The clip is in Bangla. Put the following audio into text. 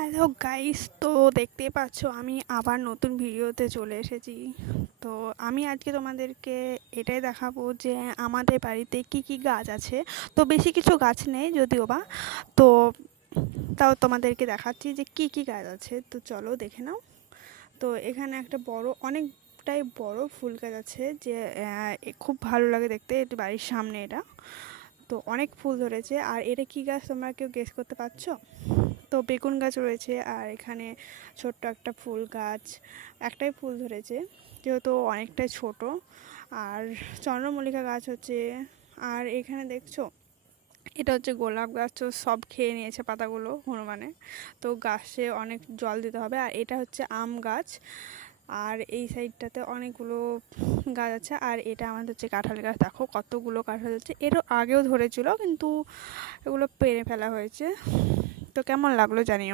হ্যালো গাইস, তো দেখতেই পাচ্ছ আমি আবার নতুন ভিডিওতে চলে এসেছি। তো আমি আজকে তোমাদেরকে এটাই দেখাবো যে আমাদের বাড়িতে কি কি গাছ আছে। তো বেশি কিছু গাছ নেই যদিও বা, তো তাও তোমাদেরকে দেখাচ্ছি যে কি কি গাছ আছে। তো চলো দেখে নাও। তো এখানে একটা বড়, অনেকটাই বড় ফুল গাছ আছে, যে খুব ভালো লাগে দেখতে, এটা বাড়ির সামনে এটা। তো অনেক ফুল ধরেছে। আর এটা কি গাছ তোমরা কেউ গেস করতে পারছো? তো বেগুন গাছ রয়েছে। আর এখানে ছোট্ট একটা ফুল গাছ, একটাই ফুল ধরেছে যেহেতু অনেকটাই ছোট। আর চন্দ্রমল্লিকা গাছ হচ্ছে। আর এখানে দেখছো, এটা হচ্ছে গোলাপ গাছ, তো সব খেয়ে নিয়েছে পাতাগুলো হনুমানে। তো গাছে অনেক জল দিতে হবে। আর এটা হচ্ছে আম গাছ। আর এই সাইডটাতে অনেকগুলো গাছ আছে। আর এটা আমাদের হচ্ছে কাঁঠাল গাছ, দেখো কতগুলো কাঁঠাল হচ্ছে। এরও আগেও ধরেছিল কিন্তু এগুলো পেরে ফেলা হয়েছে। তো কেমন লাগলো জানিও।